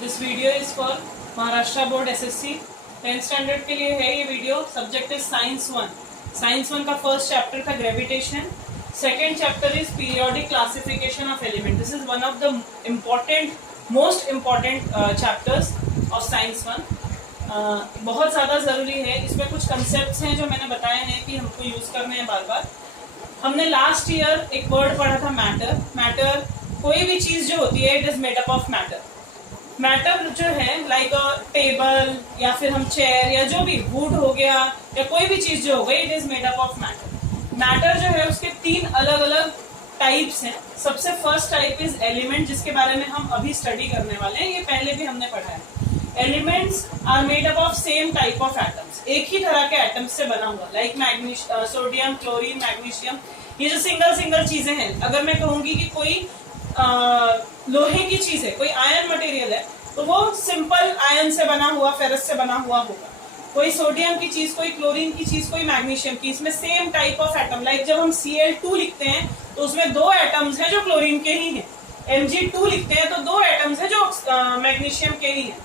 This video is for Maharashtra board SSC 10th standard के लिए है ये video. Subject is science 1। Science 1 का फर्स्ट चैप्टर था gravitation. Second chapter is periodic classification of element. This is one of the most important chapters of science 1। बहुत ज़्यादा ज़रूरी है। इसमें कुछ कंसेप्ट हैं जो मैंने बताए हैं कि हमको यूज़ करने हैं बार बार। हमने लास्ट ईयर एक वर्ड पढ़ा था मैटर। मैटर कोई भी चीज़ जो होती है it is made up of matter. Matter जो है लाइक अ टेबल या फिर हम चेयर या जो भी वुड हो गया या कोई भी चीज जो हो गई it is made up of matter. Matter जो है उसके 3 अलग अलग टाइप्स हैं। सबसे फर्स्ट टाइप इज एलिमेंट, जिसके बारे में हम अभी स्टडी करने वाले हैं। ये पहले भी हमने पढ़ा है। Elements are made up of same type of atoms. एक ही तरह के एटम्स से बना हुआ, लाइक सोडियम, क्लोरीन, मैग्नीशियम। ये जो सिंगल चीजें हैं, अगर मैं कहूंगी कि कोई लोहे की चीज है, कोई आयन मटेरियल है, तो वो सिंपल आयन से बना हुआ, फेरस से बना हुआ होगा। कोई सोडियम की चीज, कोई क्लोरीन की चीज, कोई मैग्नीशियम की, इसमें same type of atom. Like जब हम Cl2 लिखते हैं तो उसमें 2 एटम्स हैं जो क्लोरीन के ही हैं। Mg2 लिखते हैं तो 2 एटम्स हैं जो मैग्नीशियम के ही हैं।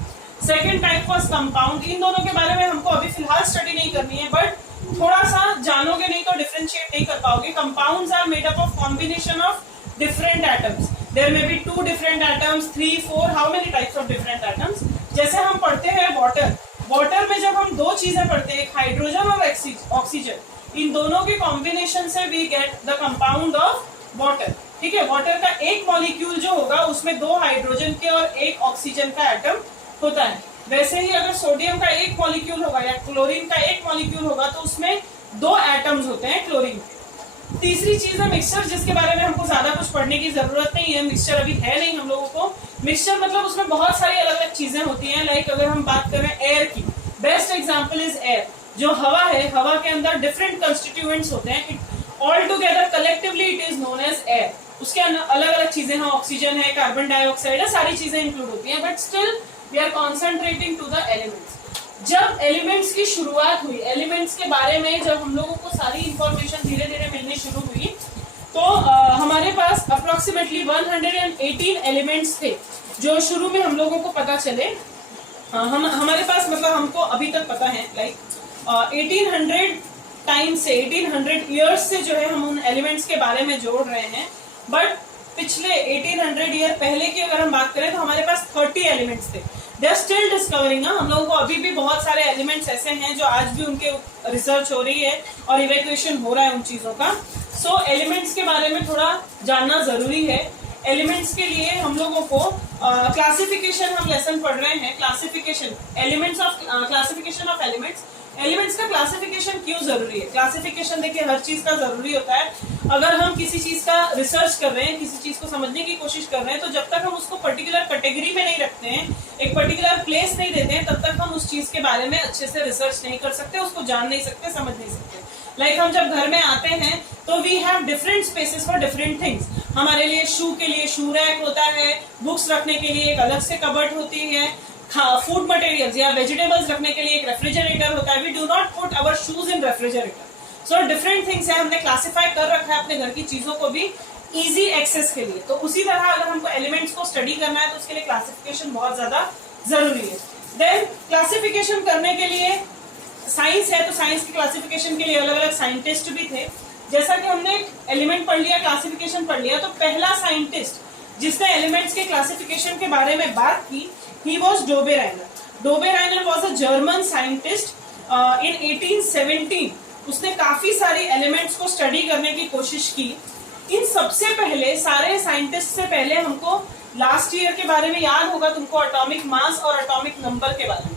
Second type was compound. इन दोनों के बारे में हमको अभी फिलहाल स्टडी नहीं करनी है, बट थोड़ा सा जानोगे नहीं तो डिफरेंशिएट नहीं कर पाओगे। Compounds are made up of combination of different atoms. There may be 2 different atoms, 3, 4, how many types of different atoms? जैसे हम पढ़ते हैं वाटर में जब हम 2 चीजें पढ़ते हैं, एक हाइड्रोजन और ऑक्सीजन, इन दोनों के कॉम्बिनेशन से we get the compound of water. ठीक है, वाटर का एक मॉलिक्यूल जो होगा उसमें 2 हाइड्रोजन के और 1 ऑक्सीजन का एटम होता है। वैसे ही अगर सोडियम का एक मॉलिक्यूल होगा या क्लोरीन का एक मॉलिक्यूल होगा तो उसमें 2 एटम्स होते हैं क्लोरीन के। तीसरी चीज है मिक्सचर, जिसके बारे में हमको ज्यादा कुछ पढ़ने की जरूरत नहीं है। मिक्सचर अभी है नहीं हम लोगों को। मिक्सचर मतलब उसमें बहुत सारी अलग अलग चीजें होती हैं। लाइक अगर हम बात करें एयर की, बेस्ट एग्जांपल इज एयर। जो हवा है, हवा के अंदर डिफरेंट कंस्टिट्यूएंट्स होते हैं। All together collectively it is known as air. उसके अंदर अलग अलग चीजें हैं, ऑक्सीजन है, कार्बन डाइऑक्साइड है, सारी चीजें इंक्लूड होती हैं। But still we are concentrating to the elements. जब एलिमेंट्स की शुरुआत हुई, एलिमेंट्स के बारे में जब हम लोगों को सारी इंफॉर्मेशन धीरे धीरे मिलनी शुरू हुई, तो हमारे पास अप्रोक्सीमेटली 118 एलिमेंट्स थे जो शुरू में हम लोगों को पता चले। हमारे पास मतलब हमको अभी तक पता है लाइक 1800 टाइम से, 1800 ईयर्स से जो है हम उन एलिमेंट्स के बारे में जोड़ रहे हैं। बट पिछले 1800 ईयर पहले की अगर हम बात करें तो हमारे पास 30 एलिमेंट्स थे। They are still discovering. हम लोगों को अभी भी बहुत सारे एलिमेंट्स ऐसे हैं जो आज भी उनके रिसर्च हो रही है और इवैक्यूएशन हो रहा है उन चीजों का। सो एलिमेंट्स के बारे में थोड़ा जानना जरूरी है। एलिमेंट्स के लिए हम लोगों को क्लासिफिकेशन, हम लेसन पढ़ रहे हैं classification, classification of elements. Elements का क्लासिफिकेशन क्यों जरूरी है? क्लासिफिकेशन देखिए हर चीज का जरूरी होता है। अगर हम किसी चीज का रिसर्च कर रहे हैं, किसी चीज को समझने की कोशिश कर रहे हैं, तो जब तक हम उसको पर्टिकुलर कैटेगरी में नहीं रखते हैं, एक पर्टिकुलर प्लेस नहीं देते हैं, तब तक हम उस चीज के बारे में अच्छे से रिसर्च नहीं कर सकते, उसको जान नहीं सकते, समझ नहीं सकते। लाइक हम जब घर में आते हैं तो we have different spaces for different things. हमारे लिए शू के लिए शू रैक होता है, बुक्स रखने के लिए एक अलग से कबर्ड होती है, फूड मटेरियल्स या वेजिटेबल्स रखने के लिए एक रेफ्रिजरेटर होता है। We do not put our shoes in refrigerator. So different things है, हमने क्लासिफाई कर रखा है अपने घर की चीजों को भी इजी एक्सेस के लिए। तो उसी तरह अगर हमको एलिमेंट्स को स्टडी करना है तो उसके लिए क्लासिफिकेशन बहुत ज्यादा जरूरी है। देन क्लासिफिकेशन करने के लिए साइंस है, तो साइंस की क्लासिफिकेशन के लिए अलग अलग साइंटिस्ट भी थे। जैसा कि हमने एलिमेंट पढ़ लिया, क्लासिफिकेशन पढ़ लिया, तो पहला साइंटिस्ट जिसने एलिमेंट्स के क्लासिफिकेशन के बारे में बात की, he was डोबे राइनर। डोबे राइनर was a German scientist in 1817। उसने काफी सारी एलिमेंट्स को स्टडी करने की कोशिश की। इन सबसे पहले, सारे साइंटिस्ट से पहले हमको लास्ट ईयर के बारे में याद होगा तुमको, एटॉमिक मास और एटॉमिक नंबर के बारे में।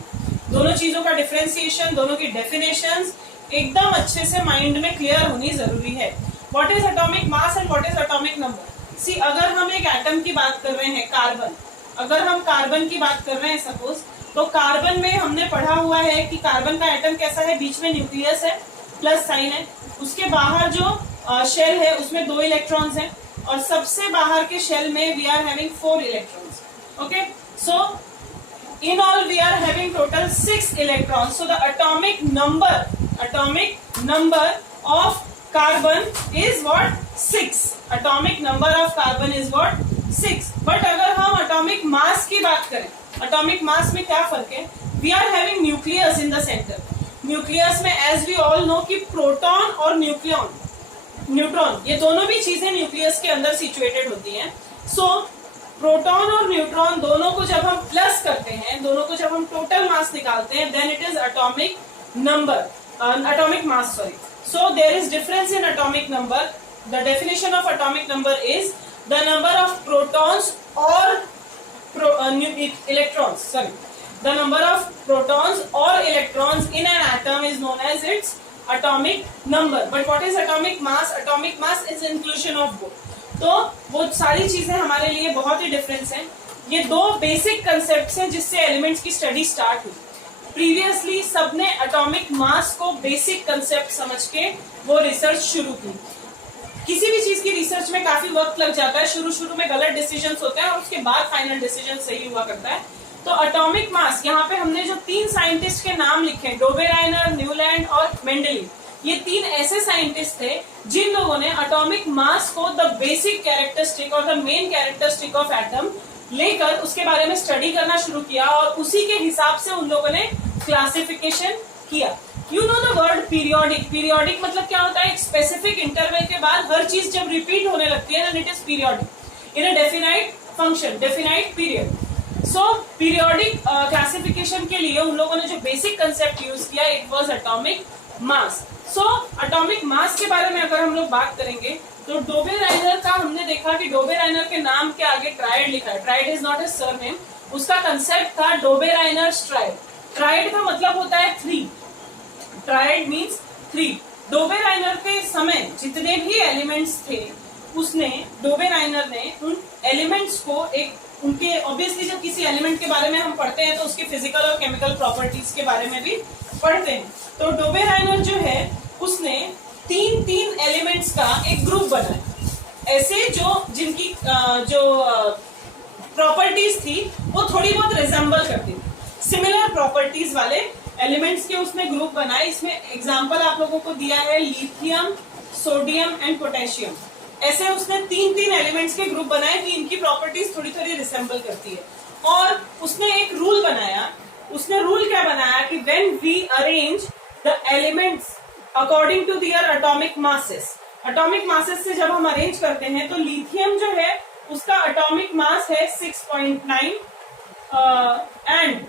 दोनों चीजों का डिफरेंशिएशन, दोनों की डेफिनेशंस एकदम अच्छे से माइंड में क्लियर होनी जरूरी है। What is atomic mass and what is atomic number? See, अगर हम एक एटम की बात कर रहे हैं, कार्बन, अगर हम कार्बन की बात कर रहे हैं सपोज, तो कार्बन में हमने पढ़ा हुआ है कि कार्बन का एटम कैसा है, बीच में न्यूक्लियस है, प्लस साइन है, उसके बाहर जो शेल है उसमें 2 इलेक्ट्रॉन्स हैं, और सबसे बाहर के शेल में we are having 4 electrons. Okay, so in all we are having total 6 electrons. So the atomic number of carbon is what? 6. Atomic number of carbon is what? 6. But अगर हम atomic mass की बात करें atomic mass में क्या फर्क है? We are having nucleus in the centre. Nucleus में एज वी ऑल नो कि प्रोटॉन और न्यूट्रॉन ये दोनों भी चीजें न्यूक्लियस के अंदर सिचुएटेड होती हैं। सो प्रोटॉन और न्यूट्रॉन दोनों को जब हम प्लस करते हैं, दोनों को जब हम टोटल मास निकालते हैं, then it is atomic number, atomic mass, sorry. So there is difference in atomic number. The definition of atomic number is the number of protons और electrons, sorry, the number of protons or electrons in an atom is known as its atomic number. But what is atomic mass? Atomic mass is inclusion of both. तो वो सारी चीजें हमारे लिए बहुत ही difference हैं। ये दो बेसिक कंसेप्ट्स हैं जिससे एलिमेंट्स की स्टडी स्टार्ट हुई। प्रीवियसली सबने एटॉमिक मास को बेसिक कंसेप्ट समझ के वो रिसर्च शुरू की। किसी भी चीज की रिसर्च में काफी वक्त लग जाता है, शुरू में गलत डिसीजंस होते हैं और उसके बाद फाइनल डिसीजन सही हुआ करता है। तो एटॉमिक मास, यहाँ पे हमने जो 3 साइंटिस्ट के नाम लिखे, डोबेराइनर, न्यूलैंड और मेंडलीव, ये 3 ऐसे साइंटिस्ट थे जिन लोगों ने एटॉमिक मास को द बेसिक कैरेक्टरिस्टिक और the main characteristic of atom लेकर उसके बारे में स्टडी करना शुरू किया और उसी के हिसाब से उन लोगों ने क्लासिफिकेशन किया। You know the word periodic. Periodic मतलब क्या होता है? एक स्पेसिफिक इंटरवल के बाद हर चीज जब रिपीट होने लगती है, then it is periodic in a definite function, definite period. So periodic classification के लिए उन लोगों ने जो बेसिक कंसेप्ट यूज किया, it was atomic mass. So atomic mass के बारे में अगर हम लोग बात करेंगे तो डोबेराइनर का हमने देखा कि डोबेराइनर के नाम के आगे ट्राइड लिखा है। Tried is not a surname, उसका कंसेप्ट था डोबेराइनर ट्राइड। ट्राइड का मतलब होता है 3। Tried means 3। डोबेराइनर के समय जितने भी एलिमेंट्स थे, उसने डोबेराइनर ने उन एलिमेंट्स को एक उनके, ऑब्वियसली जब किसी एलिमेंट के बारे में हम पढ़ते हैं तो उसके फिजिकल और केमिकल प्रॉपर्टीज के बारे में भी पढ़ते हैं। तो डोबेराइनर जो है उसने 3 एलिमेंट्स का एक ग्रुप बनाया, ऐसे जिनकी जो प्रॉपर्टीज थी वो थोड़ी बहुत रिजेंबल करती थी, सिमिलर प्रॉपर्टीज वाले एलिमेंट्स के उसने ग्रुप बनाए। इसमें एग्जांपल आप लोगों को दिया है लिथियम, सोडियम एंड पोटेशियम। ऐसे उसने 3 एलिमेंट्स के ग्रुप बनाए कि इनकी प्रॉपर्टीज थोड़ी रिसेंबल करती है। और उसने एक रूल बनाया। उसने रूल क्या बनाया कि when we arrange the elements according to their atomic masses, atomic masses से जब हम अरेंज करते हैं तो लिथियम जो है उसका एटॉमिक मास है 6.9 एंड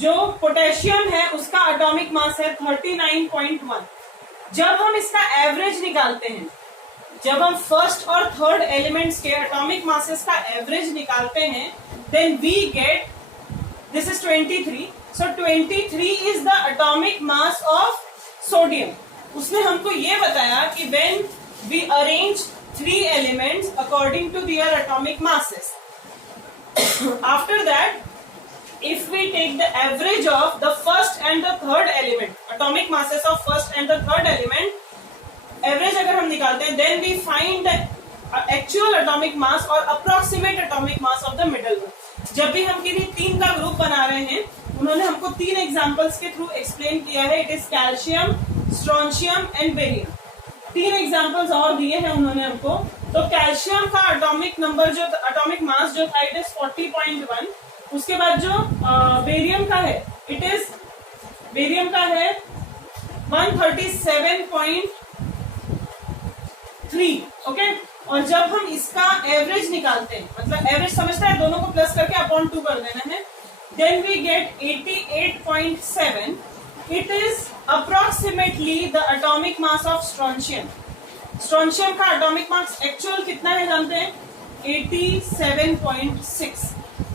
जो पोटेशियम है उसका एटॉमिक मास है 39.1। जब हम इसका एवरेज निकालते हैं, जब हम फर्स्ट और थर्ड एलिमेंट्स के एटॉमिक मासेस का एवरेज निकालते हैं, then we get this is 23। So 23 is the atomic mass of sodium. उसने हमको ये बताया कि when we arrange 3 elements according to their atomic masses, after that if we take the average of the first and the third element, atomic masses of first and the third element, average अगर हम निकालते हैं, then we find the actual atomic mass और approximate atomic mass of the middle one. जब भी हम किसी 3 का ग्रुप बना रहे हैं, उन्होंने हमको 3 एग्जांपल्स के थ्रू एक्सप्लेन किया है। It is calcium, strontium and barium. 3 examples और दिए हैं उन्होंने हमको। तो कैल्शियम का एटॉमिक नंबर जो एटॉमिक मास जो था, इट इज 40.1। उसके बाद जो बेरियम का है, बेरियम का है 137.3। ओके, और जब हम इसका एवरेज निकालते हैं, मतलब एवरेज समझता है, दोनों को प्लस करके अपॉन 2 कर देना है, then we get 88.7। It is approximately the atomic mass of strontium. Strontium का एटॉमिक मास एक्चुअल कितना है जानते हैं? 87.6।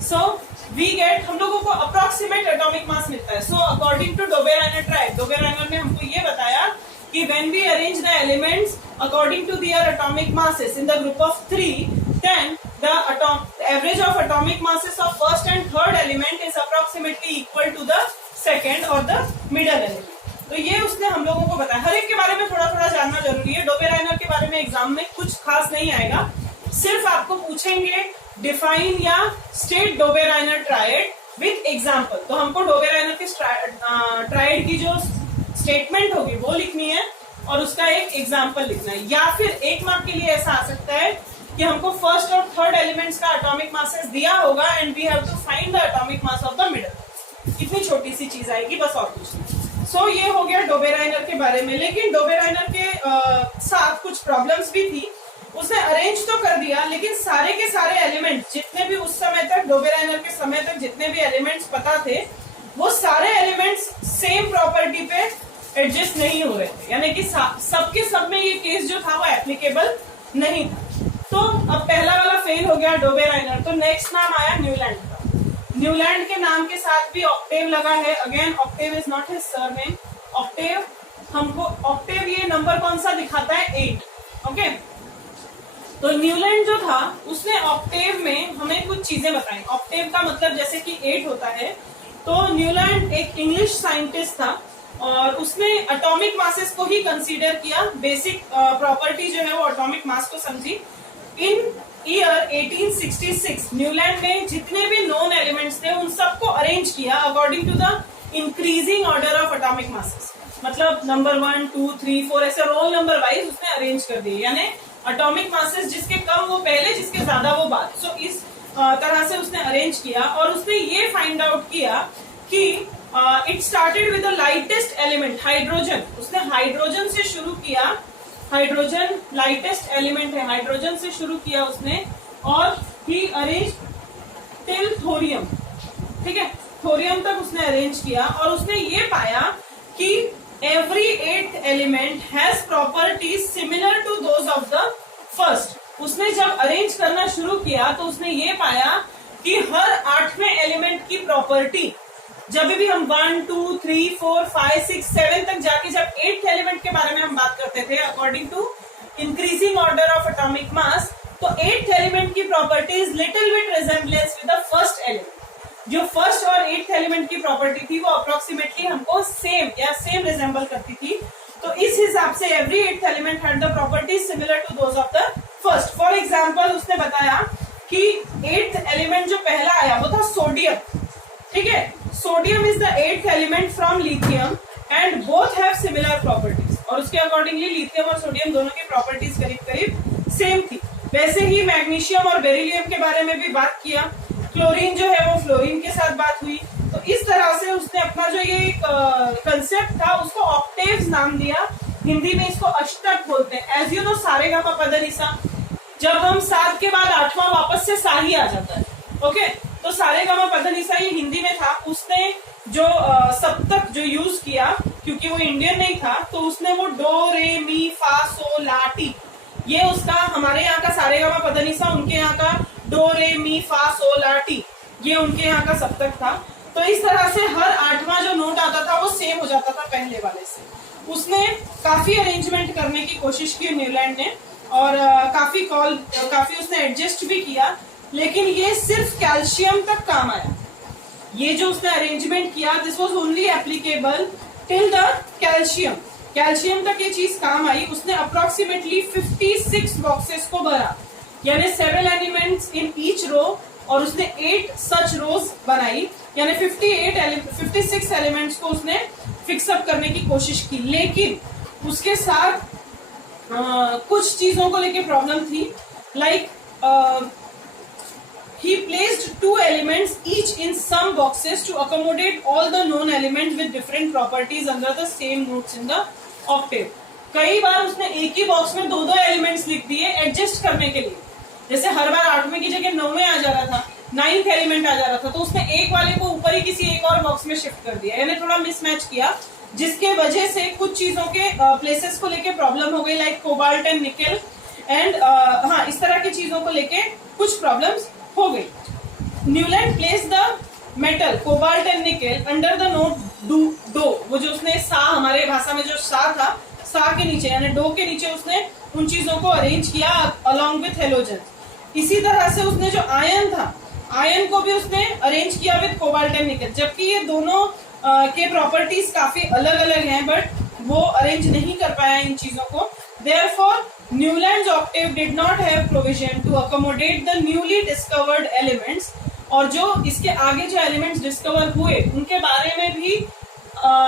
सो वी गेट, हम लोगों को अप्रोक्सीमेट एटॉमिक मास मिलता है। So according to Dobereiner triad, Dobereiner ने हमको ये बताया कि when we arrange the elements according to their atomic masses in the group of 3, then the average of atomic masses of first and third element is approximately equal to the second और the middle element. तो ये उसने हम लोगों को बताया। हर एक के बारे में थोड़ा जानना जरूरी है। डोबेराइनर के बारे में एग्जाम में कुछ खास नहीं आएगा, सिर्फ आपको पूछेंगे डिफाइन या state Dobereiner tried with example. तो हमको डोबेराइनर के ट्राइड की जो स्टेटमेंट होगी वो लिखनी है और उसका एक एग्जांपल लिखना है। या फिर 1 मार्क के लिए ऐसा आ सकता है कि हमको फर्स्ट और थर्ड एलिमेंट्स का एटॉमिक मासेस दिया होगा and we have to find the atomic mass of the middle. कितनी छोटी सी चीज आएगी, बस और कुछ नहीं। सो ये हो गया डोबेराइनर के बारे में। लेकिन डोबेराइनर के साथ कुछ प्रॉब्लम्स भी थी। उसने अरेंज तो कर दिया, लेकिन सारे के सारे एलिमेंट्स जितने भी उस समय तक, डोबेराइनर के समय तक जितने भी एलिमेंट्स पता थे, वो सारे एलिमेंट्स सेम प्रॉपर्टी पे एडजस्ट नहीं हो रहे थे, यानी कि सबके सब में ये केस जो था वो एप्लीकेबल नहीं था। तो अब पहला वाला फेल हो गया डोबेराइनर। तो नेक्स्ट नाम आया न्यूलैंड का। न्यूलैंड के नाम के साथ भी ऑक्टेव लगा है। Again Octave is not his surname. Octave हमको, ऑक्टेव ये नंबर कौन सा दिखाता है, 8। ओके, तो न्यूलैंड जो था उसने ऑक्टेव में हमें कुछ चीजें बताई। ऑक्टेव का मतलब जैसे कि 8 होता है। तो न्यूलैंड एक इंग्लिश साइंटिस्ट था और उसने एटॉमिक मासेस को ही कंसीडर किया। बेसिक प्रॉपर्टी जो है वो एटॉमिक मास को समझी। इन ईयर 1866 न्यूलैंड ने जितने भी नोन एलिमेंट्स थे उन सबको अरेंज किया according to the increasing order of atomic masses. मतलब नंबर 1, 2, 3, 4 ऐसे रोल नंबर वाइज उसने अरेंज कर दिए, यानी एटॉमिक मासेस जिसके कम वो पहले, जिसके ज्यादा वो बाद। सो इस तरह से उसने अरेंज किया और उसने ये फाइंड आउट किया कि it started with the lightest element hydrogen. उसने हाइड्रोजन से शुरू किया। हाइड्रोजन लाइटेस्ट एलिमेंट है, हाइड्रोजन से शुरू किया उसने और ही अरेंज टिल थोरियम। ठीक है, थोरियम तक उसने अरेंज किया और उसने ये पाया कि every 8th element has properties similar to those of the first. उसने जब अरेंज करना शुरू किया तो उसने ये पाया कि हर 8वें एलिमेंट की प्रॉपर्टी, जब भी हम 1, 2, 3, 4, 5, 6, 7 तक जाके जब 8th एलिमेंट के बारे में हम बात करते थे according to increasing order of atomic mass, तो 8th एलिमेंट की properties little bit resemblance with the first element. जो फर्स्ट और 8th एलिमेंट की प्रॉपर्टी थी वो अप्रोक्सीमेटली हमको सेम या सेम रिजेंबल करती थी। तो इस हिसाब से every 8th element had the properties similar to those of the first. For example उसने बताया कि 8th एलिमेंट जो पहला आया वो था सोडियम। ठीक है, sodium is the 8th element from lithium and both have similar properties. और उसके अकॉर्डिंगली लिथियम और सोडियम दोनों की प्रॉपर्टीज करीब करीब सेम थी। वैसे ही मैग्नीशियम और बेरिलियम के बारे में भी बात किया। क्लोरीन जो है वो फ्लोरीन के साथ बात हुई। तो इस तरह से उसने अपना जो ये कंसेप्ट था उसको ऑक्टेव्स नाम दिया। हिंदी में इसको अष्टक बोलते हैं। एज यू नो सारेगामा पदनिसा, जब हम 7 के बाद 8वां वापस से सा ही आ जाता है। ओके, तो सारेगामा पदनिसा ये हिंदी में था। उसने जो सप्तक जो यूज किया, क्योंकि वो इंडियन नहीं था, तो उसने वो डो रे मी फा सो ला टी, ये उसका, हमारे यहाँ का सारेगामा पदनिसा, उनके यहाँ का डो रे मी फा सो ला टी, ये उनके यहाँ का सप्तक था। तो इस तरह से हर 8वां जो नोट आता था वो सेम हो जाता था पहले वाले से। उसने काफी अरेंजमेंट करने की कोशिश की न्यूलैंड ने और काफी उसने एडजस्ट भी किया, लेकिन ये सिर्फ कैल्शियम तक काम आया। ये जो उसने अरेंजमेंट किया this was only applicable till the calcium. Calcium तक ये चीज काम आई। उसने अप्रोक्सीमेटली 56 बॉक्सेस को भरा, यानी 7 एलिमेंट्स इन ईच रो, और उसने 8 सच रोज बनाई, यानी 56 एलिमेंट्स को उसने फिक्सअप करने की कोशिश की। लेकिन उसके साथ कुछ चीजों को लेके प्रॉब्लम थी। Like he placed 2 elements each in some boxes to accommodate all the known elements with different properties under the same notes in the octave। कई बार उसने एक ही बॉक्स में 2-2 एलिमेंट्स लिख दिए एडजस्ट करने के लिए। जैसे हर बार 8वें की जगह 9वें आ जा रहा था, 9th एलिमेंट आ जा रहा था, तो उसने एक वाले को ऊपर ही किसी एक और बॉक्स में शिफ्ट कर दिया, यानी थोड़ा मिसमैच किया, जिसके वजह से कुछ चीजों के प्लेसेस को लेके प्रॉब्लम हो गई, like cobalt and nickel and हाँ, इस तरह की चीजों को लेके कुछ प्रॉब्लम्स हो गई। Newland place the metal cobalt and nickel under the note do, वो जो उसने सा, हमारे भाषा में जो सा था, सा के नीचे यानी डो के नीचे उसने उन चीजों को अरेंज किया अलॉन्ग विथ हेलोजन। इसी तरह से उसने जो आयन था, आयन को भी उसने अरेंज किया विथ कोबाल्ट एंड निकेल, जबकि ये दोनों के प्रॉपर्टीज काफी अलग अलग हैं, बट वो अरेंज नहीं कर पाया इन चीजों को। Therefore, Newland's octave did not have provision to accommodate the newly discovered elements, और जो इसके आगे जो एलिमेंट्स डिस्कवर हुए उनके बारे में भी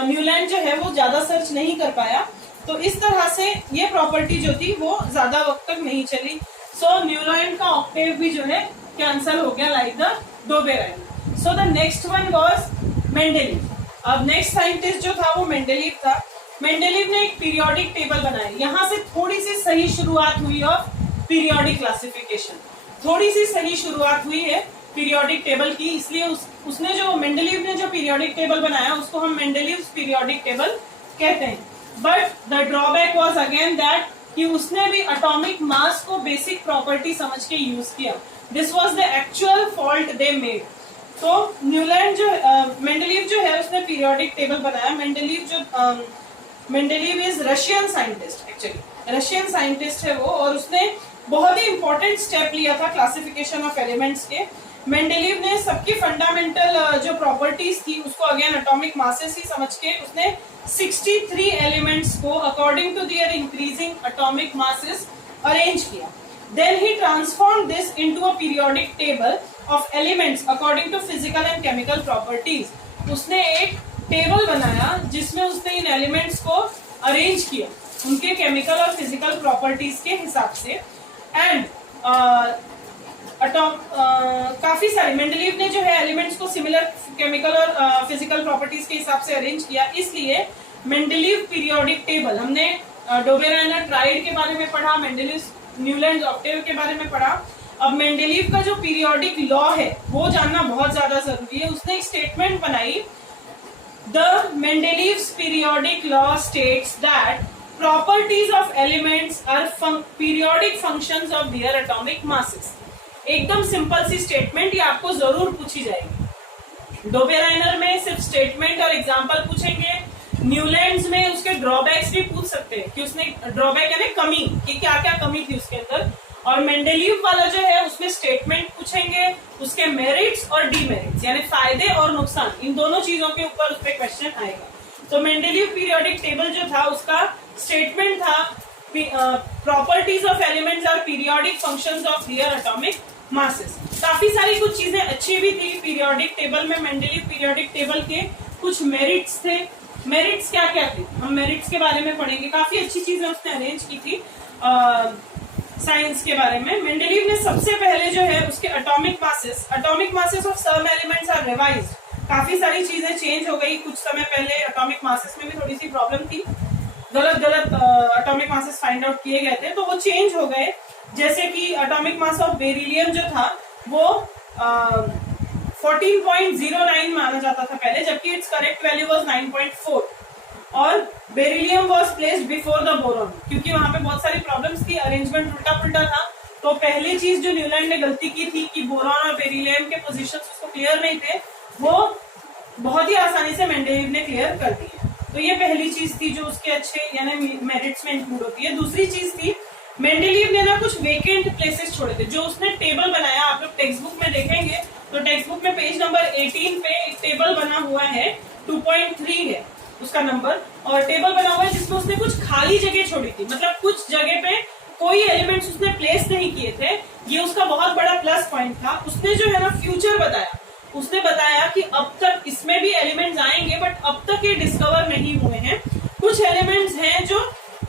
न्यूलैंड जो है वो ज्यादा सर्च नहीं कर पाया। तो इस तरह से ये प्रॉपर्टी जो थी वो ज्यादा वक्त तक नहीं चली। सो न्यूलैंड का ऑक्टेव भी जो है कैंसल हो गया like the Dobereiner. So the next one was Mendeleev. अब नेक्स्ट साइंटिस्ट जो था वो मेंडेलीव था। मेंडेलीव ने एक पीरियोडिक टेबल बनाया। यहां से थोड़ी सी सही शुरुआत हुई ऑफ पीरियोडिक क्लासिफिकेशन, थोड़ी सी सही शुरुआत हुई है पीरियोडिक टेबल की, इसलिए उसने जो मेंडेलीव ने जो पीरियोडिक टेबल बनाया उसको हम मेंडेलीव पीरियोडिक टेबल कहते हैं। But the drawback was again that कि उसने भी एटॉमिक मास को बेसिक प्रॉपर्टी समझ के यूज किया। This was the actual fault they made. तो न्यूलैंड जो मेंडेलीव जो है उसने पीरियोडिक टेबल बनाया। Mendeleev is Russian scientist, actually Russian scientist है वो, और उसने बहुत ही इंपॉर्टेंट स्टेप लिया था क्लासिफिकेशन ऑफ एलिमेंट्स के। मेंडेलीव ने सबकी फंडामेंटल जो प्रॉपर्टीज थी उसको अगेन एटॉमिक मासेस ही समझ के उसने 63 एलिमेंट्स को according to their increasing atomic masses arrange किया। Then he transform this into a periodic table of elements according to physical and chemical properties. उसने एक टेबल बनाया जिसमें उसने इन एलिमेंट्स को अरेंज किया उनके केमिकल और फिजिकल प्रॉपर्टीज के हिसाब से। एंड काफी सारे मेंडेलीव ने जो है एलिमेंट्स को सिमिलर केमिकल और फिजिकल प्रॉपर्टीज के हिसाब से अरेंज किया, इसलिए मेंडेलीव पीरियोडिक टेबल। हमने डोबेराइनर ट्राइड के बारे में पढ़ा, मेंडेलीव न्यूलैंड ऑक्टेव के बारे में पढ़ा। अब मेंडेलीव का जो पीरियोडिक लॉ है वो जानना बहुत ज्यादा जरूरी है। उसने एक स्टेटमेंट बनाई, the Mendeleev's periodic law states that properties of elements are periodic functions of their atomic masses। एकदम सिंपल सी स्टेटमेंट, ये आपको जरूर पूछी जाएगी। डोबेराइनर में सिर्फ स्टेटमेंट और एग्जांपल पूछेंगे, न्यूलैंड्स में उसके ड्रॉबैक्स भी पूछ सकते हैं कि उसने ड्रॉबैक यानी कमी कि क्या क्या कमी थी उसके अंदर। और मेंडेलीव वाला जो है उसमें स्टेटमेंट पूछेंगे, उसके मेरिट्स और डीमेरिट्स यानी फायदे और नुकसान, इन दोनों चीजों के ऊपर उस पर क्वेश्चन आएगा। तो मेंडेलीव पीरियोडिक टेबल जो था उसका स्टेटमेंट था, properties of elements are periodic functions of their atomic masses. काफी सारी कुछ चीजें अच्छी भी थी पीरियोडिक टेबल में। मेंडेलीव पीरियोडिक टेबल के कुछ मेरिट्स थे। मेरिट्स क्या क्या थे हम मेरिट्स के बारे में पढ़ेंगे। काफी अच्छी चीजें उसने अरेंज की थी साइंस के बारे में। मेंडेलीव ने सबसे पहले जो है उसके atomic masses of some elements are revised. काफी सारी चीजें चेंज हो गई। कुछ समय पहले एटॉमिक मासेस में भी थोड़ी सी प्रॉब्लम थी, गलत एटॉमिक मासेस फाइंड आउट किए गए थे तो वो चेंज हो गए। जैसे कि एटॉमिक मास ऑफ बेरिलियम जो था वो 14.09 माना जाता था पहले, जबकि इट्स करेक्ट वैल्यू वाज 9.4। और beryllium was placed before the boron, क्योंकि वहां पे बहुत सारी प्रॉब्लम्स थी, अरेंजमेंट उल्टा पुल्टा था। तो पहली चीज जो न्यूलैंड ने गलती की थी कि बोरॉन और बेरिलियम के पोजीशंस उसको क्लियर नहीं थे, वो बहुत ही आसानी से मेंडेलीव ने क्लियर कर दिए। तो ये पहली चीज थी जो उसके अच्छे यानी मेरिट्स में इंक्लूड होती है। दूसरी चीज थी मेंडेलीव ने ना कुछ वेकेंट प्लेसेस छोड़े थे। जो उसने टेबल बनाया, आप लोग टेक्स्ट बुक में देखेंगे तो टेक्स्ट बुक में पेज नंबर 18 पे एक टेबल बना हुआ है, 2.3 है उसका नंबर, और टेबल बना हुआ है जिसमें उसने कुछ खाली जगह छोड़ी थी। मतलब कुछ जगह पे कोई एलिमेंट्स उसने प्लेस नहीं किए थे। ये उसका बहुत बड़ा प्लस पॉइंट था। उसने जो है ना फ्यूचर बताया, उसने बताया कि अब तक इसमें भी एलिमेंट्स आएंगे बट अब तक ये डिस्कवर नहीं हुए हैं। कुछ एलिमेंट्स हैं जो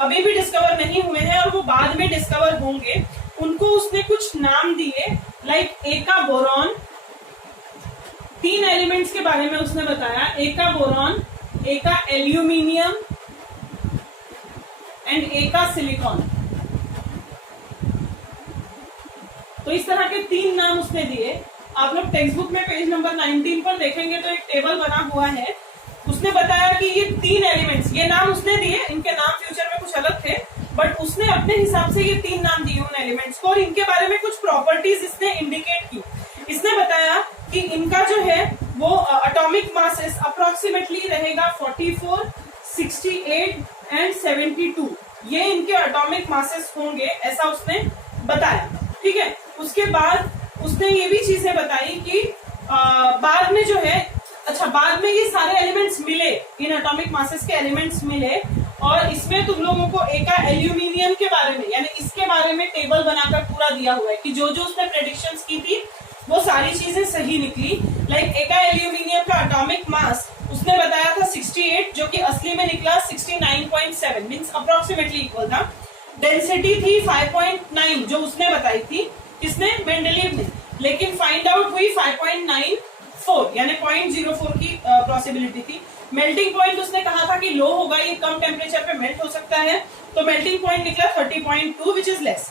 अभी भी डिस्कवर नहीं हुए हैं और वो बाद में डिस्कवर होंगे। उनको उसने कुछ नाम दिए, लाइक एका बोरॉन। 3 एलिमेंट्स के बारे में उसने बताया, एका बोरॉन, एका एल्यूमिनियम एंड एका सिलिकॉन। तो इस तरह के 3 नाम उसने दिए। आप लोग टेक्स्ट बुक में पेज नंबर 19 पर देखेंगे तो एक टेबल बना हुआ है। उसने बताया कि ये 3 एलिमेंट्स, ये नाम उसने दिए, इनके नाम फ्यूचर में कुछ अलग थे बट उसने अपने हिसाब से ये 3 नाम दिए उन एलिमेंट्स को, और इनके बारे में कुछ प्रॉपर्टीज इसने इंडिकेट की। इसने बताया कि इनका जो है वो एटॉमिक मासेस अप्रोक्सीमेटली रहेगा 44, 68 एंड 72। ये इनके एटॉमिक मासेस होंगे, ऐसा उसने बताया। ठीक है, उसके बाद उसने ये भी चीजें बताई कि बाद में जो है, अच्छा बाद में ये सारे एलिमेंट्स मिले, इन एटॉमिक मासेस के एलिमेंट्स मिले, और इसमें तुम लोगों को एका एल्यूमिनियम के बारे में यानी इसके बारे में टेबल बनाकर पूरा दिया हुआ है कि जो जो उसने प्रेडिक्शंस की थी वो सारी चीजें सही निकली। लाइक एका एल्यूमिनियम का एटॉमिक मास उसने बताया था 68, जो कि असली में निकला 69.7, मींस अप्रोक्सीमेटली इक्वल था। डेंसिटी थी 5.9 जो उसने बताई थी, किसने, मेंडलीव ने, लेकिन फाइंड आउट हुई 5.94 यानी 0.04 की पॉसिबिलिटी थी। मेल्टिंग पॉइंट उसने कहा था कि लो होगा, ये कम टेम्परेचर पे मेल्ट हो सकता है, तो मेल्टिंग पॉइंट निकला 30.2 विच इज लेस।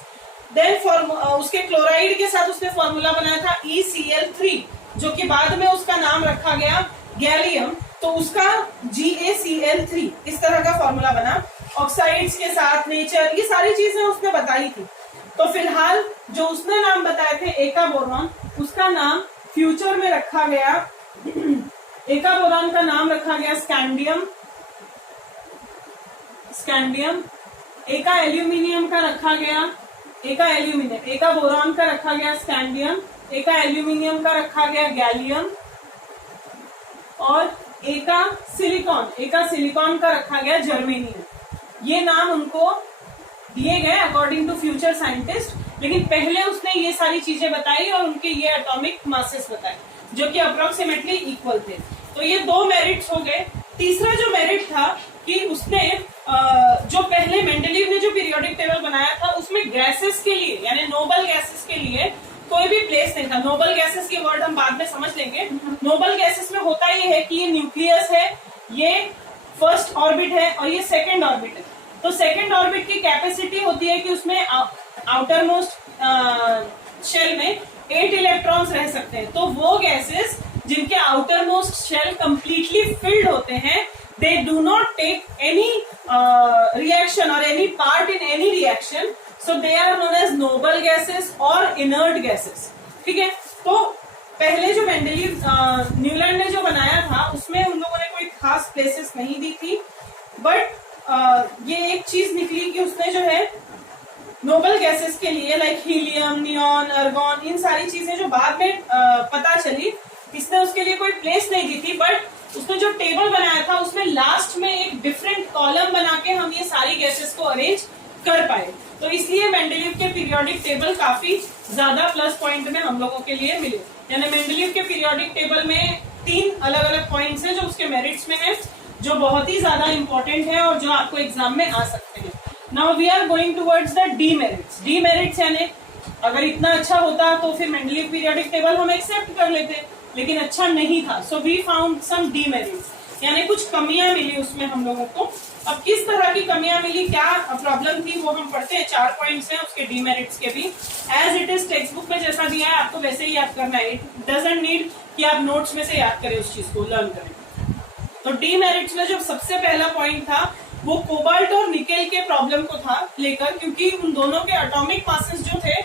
देन उसके क्लोराइड के साथ उसने फॉर्मूला बनाया था ECl3 जो कि बाद में उसका नाम रखा गया गैलियम, तो उसका GaCl3 इस तरह का फॉर्मूला बना। ऑक्साइड्स के साथ नेचर, ये सारी चीजें उसने बताई थी। तो फिलहाल जो उसने नाम बताए थे एका बोरॉन, उसका नाम फ्यूचर में रखा गया एका बोरॉन का नाम रखा गया स्कैंडियम, एका एल्यूमिनियम का रखा गया एका बोरॉन का रखा गया स्कैंडियम, एका एल्यूमिनियम का रखा गया गैलियम और एका सिलिकॉन का रखा गया जर्मेनियम। ये नाम उनको दिए गए अकॉर्डिंग टू फ्यूचर साइंटिस्ट, लेकिन पहले उसने ये सारी चीजें बताई और उनके ये एटॉमिक मासेस बताए जो कि अप्रोक्सीमेटली इक्वल थे। तो ये 2 मेरिट्स हो गए। तीसरा जो मेरिट था कि उसने जो पहले मेंडलीव ने जो पीरियोडिक टेबल बनाया था उसमें गैसेस के लिए यानी नोबल गैसेस के लिए कोई भी प्लेस नहीं था। नोबल गैसेस की वर्ड हम बाद में समझ लेंगे। नोबल गैसेस में होता ये है कि ये न्यूक्लियस है, ये फर्स्ट ऑर्बिट है और ये सेकेंड ऑर्बिट है। तो सेकेंड ऑर्बिट की कैपेसिटी होती है कि उसमें आउटर मोस्ट शेल में 8 इलेक्ट्रॉन्स रह सकते हैं। तो वो गैसेस जिनके outermost shell completely filled होते हैं, they do not take any reaction और any part in any reaction, so they are known as noble gases और इनर्ट गैसेस। ठीक है, तो पहले जो मेंडलीव न्यूलैंड ने जो बनाया था उसमें उन लोगों ने कोई खास प्लेसेस नहीं दी थी, बट ये एक चीज निकली कि उसने जो है नोबल गैसेस के लिए लाइक हीलियम, नियॉन, अर्गॉन, इन सारी चीजें जो बाद में पता चली, इसने उसके लिए कोई प्लेस नहीं दी थी, बट उसने जो टेबल बनाया था उसमें लास्ट में एक डिफरेंट कॉलम बना के हम ये सारी गैसेस को अरेंज कर पाए। तो इसलिए मेंडलीव के पीरियोडिक टेबल काफी ज्यादा प्लस पॉइंट में हम लोगों के लिए मिले। यानी मेंडलीव के पीरियोडिक टेबल में 3 अलग अलग पॉइंट्स हैं जो उसके मेरिट्स में है, जो बहुत ही ज्यादा इंपॉर्टेंट है और जो आपको एग्जाम में आ सकते हैं। Now we are going towards the demerits. Demerits यानी अगर इतना अच्छा होता तो फिर मेंडलीव पीरियोडिक टेबल हम एक्सेप्ट कर लेते, लेकिन अच्छा नहीं था। So we found some demerits, यानी कुछ कमियां मिली उसमें हम लोगों को। अब किस तरह की कमियां मिली, क्या प्रॉब्लम थी, वो हम पढ़ते हैं। 4 पॉइंट्स हैं उसके डीमेरिट्स के भी। As it is textbook में जैसा दिया है आपको वैसे ही याद करना है। इट डजंट नीड कि आप नोट्स में से याद करें, उस चीज को लर्न करें। तो डीमेरिट्स में जो सबसे पहला पॉइंट था वो कोबाल्ट और निकेल के प्रॉब्लम को था लेकर, क्योंकि उन दोनों के एटॉमिक मासेस जो थे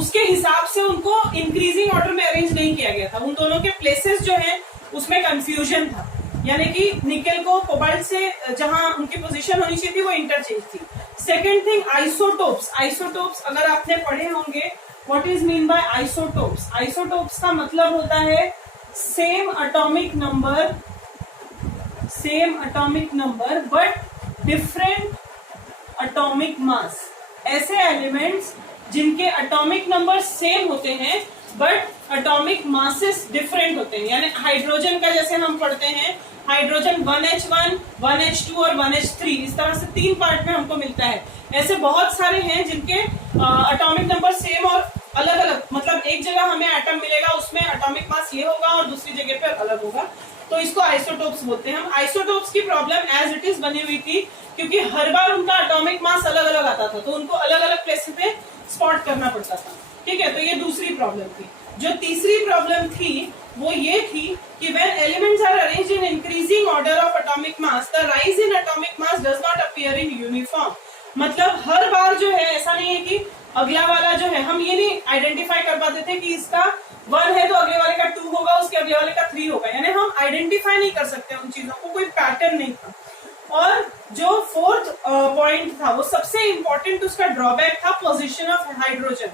उसके हिसाब से उनको इंक्रीजिंग ऑर्डर में अरेंज नहीं किया गया था। उन दोनों के प्लेसेस जो है उसमें कंफ्यूजन था, यानी कि निकेल को कोबाल्ट से जहां उनकी पोजीशन होनी चाहिए थी वो इंटरचेंज थी। Second thing, isotopes. आइसोटोप्स अगर आपने पढ़े होंगे, what is mean by isotopes? Isotopes का मतलब होता है same atomic number but different atomic mass. ऐसे एलिमेंट्स जिनके एटॉमिक नंबर सेम होते हैं बट एटॉमिक मासेस डिफरेंट होते हैं। यानी हाइड्रोजन का जैसे हम पढ़ते हैं, हाइड्रोजन 1H1, 1H2 और 1H3, इस तरह से 3 पार्ट में हमको मिलता है। ऐसे बहुत सारे हैं जिनके एटॉमिक नंबर सेम और अलग अलग, मतलब एक जगह हमें एटम मिलेगा उसमें एटॉमिक मास ये होगा और दूसरी जगह पर अलग होगा, तो इसको आइसोटोप्स बोलते हैं हम। आइसोटोप्स की प्रॉब्लम एज इट इज बनी हुई थी क्योंकि हर बार उनका एटॉमिक मास अलग अलग आता था, तो उनको अलग अलग प्लेसेस पे स्पॉट करना पड़ता था। ठीक है, तो ये दूसरी प्रॉब्लम थी। जो तीसरी प्रॉब्लम थी वो ये थी कि when elements are arranged in increasing order of atomic mass, the rise in atomic mass does not appear in uniform. मतलब हर बार जो है ऐसा नहीं है कि अगला वाला जो है, हम ये नहीं आइडेंटिफाई कर पाते थे कि इसका 1 है तो अगले वाले का 2 होगा, उसके अगले वाले का 3 होगा, यानी हम आइडेंटिफाई नहीं कर सकते उन चीजों को, कोई पैटर्न नहीं था। और जो 4th पॉइंट था वो सबसे इंपॉर्टेंट, उसका ड्रॉबैक था पोजीशन ऑफ हाइड्रोजन।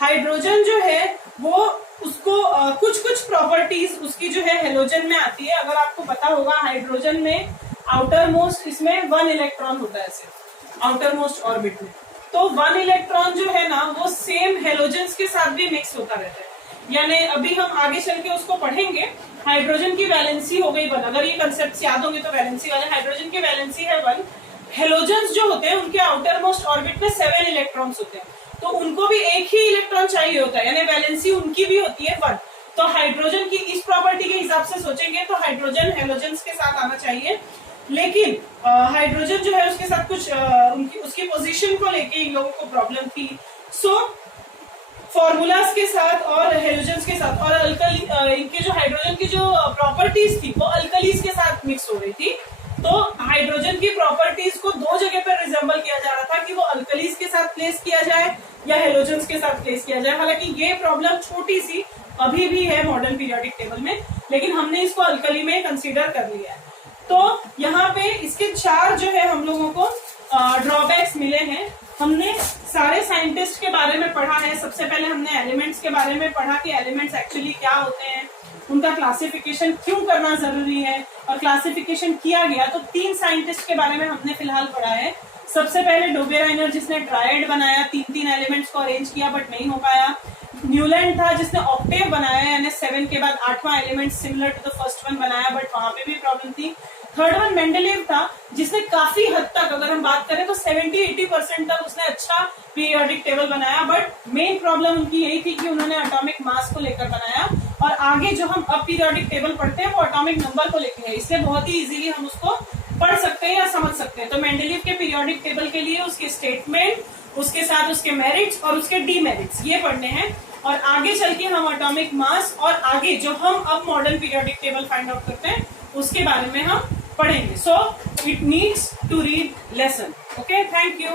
हाइड्रोजन जो है वो उसको कुछ प्रॉपर्टीज उसकी जो है हेलोजन में आती है। अगर आपको पता होगा हाइड्रोजन में आउटर मोस्ट इसमें 1 इलेक्ट्रॉन होता है सिर्फ आउटर मोस्ट ऑर्बिट में, तो 1 इलेक्ट्रॉन जो है ना वो सेम हेलोजन्स के साथ भी मिक्स होता रहता है। यानी अभी हम आगे चल के उसको पढ़ेंगे। हाइड्रोजन की वैलेंसी हो गई 1, अगर ये कंसेप्ट याद होंगे तो वैलेंसी वाले, हाइड्रोजन की वैलेंसी है 1, हेलोजन्स जो होते हैं उनके आउटर मोस्ट ऑर्बिट में 7 इलेक्ट्रॉन्स होते हैं, तो उनको भी एक ही इलेक्ट्रॉन चाहिए होता है, यानी वैलेंसी उनकी भी होती है 1। तो हाइड्रोजन की इस प्रॉपर्टी के हिसाब से सोचेंगे तो हाइड्रोजन हेलोजन्स के साथ आना चाहिए, लेकिन हाइड्रोजन जो है उसके साथ कुछ उसकी पोजीशन को लेके इन लोगों को प्रॉब्लम थी। सो फॉर्मूलाज के साथ और हेलोजन्स के साथ और अल्कली इनके जो हाइड्रोजन की जो प्रॉपर्टीज थी वो अल्कलीज के साथ मिक्स हो रही थी। तो हाइड्रोजन की प्रॉपर्टीज को दो जगह पर रिजेंबल किया जा रहा था कि वो अल्कलीज के साथ प्लेस किया जाए या हेलोजन्स के साथ प्लेस किया जाए। हालांकि ये प्रॉब्लम छोटी सी अभी भी है मॉडर्न पीरियोडिक टेबल में, लेकिन हमने इसको अल्कली में कंसीडर कर लिया है। तो यहाँ पे इसके 4 जो है हम लोगों को ड्रॉबैक्स मिले हैं। हमने सारे साइंटिस्ट के बारे में पढ़ा है। सबसे पहले हमने एलिमेंट्स के बारे में पढ़ा कि एलिमेंट्स एक्चुअली क्या होते हैं, उनका क्लासिफिकेशन क्यों करना जरूरी है, और क्लासिफिकेशन किया गया तो 3 साइंटिस्ट के बारे में हमने फिलहाल पढ़ा है। सबसे पहले डोबेराइनर जिसने ट्रायड बनाया, 3 एलिमेंट्स को अरेंज किया बट नहीं हो पाया। न्यूलैंड था जिसने ऑक्टेव बनाया, यानी 7 के बाद 8वां element similar to the first one बनाया, बट वहां पे भी प्रॉब्लम थी। थर्ड वन मेंडेलीव था जिसने काफी हद तक, अगर हम बात करें तो 70-80% तक उसने अच्छा पीरियोडिक टेबल बनाया, बट मेन प्रॉब्लम उनकी यही थी कि उन्होंने एटॉमिक मास को लेकर बनाया, और आगे जो हम अब पीरियोडिक टेबल पढ़ते हैं वो एटॉमिक नंबर को लेकर है, इसलिए बहुत ही इजीली हम उसको पढ़ सकते हैं या समझ सकते हैं। तो मेंडेलीव के पीरियोडिक टेबल के लिए उसके स्टेटमेंट, उसके साथ उसके मेरिट्स और उसके डीमेरिट्स ये पढ़ने हैं, और आगे चल के हम एटॉमिक मास और आगे जो हम अब modern periodic table find out करते हैं उसके बारे में हम पढ़ेंगे। So it needs to read lesson. Okay, thank you.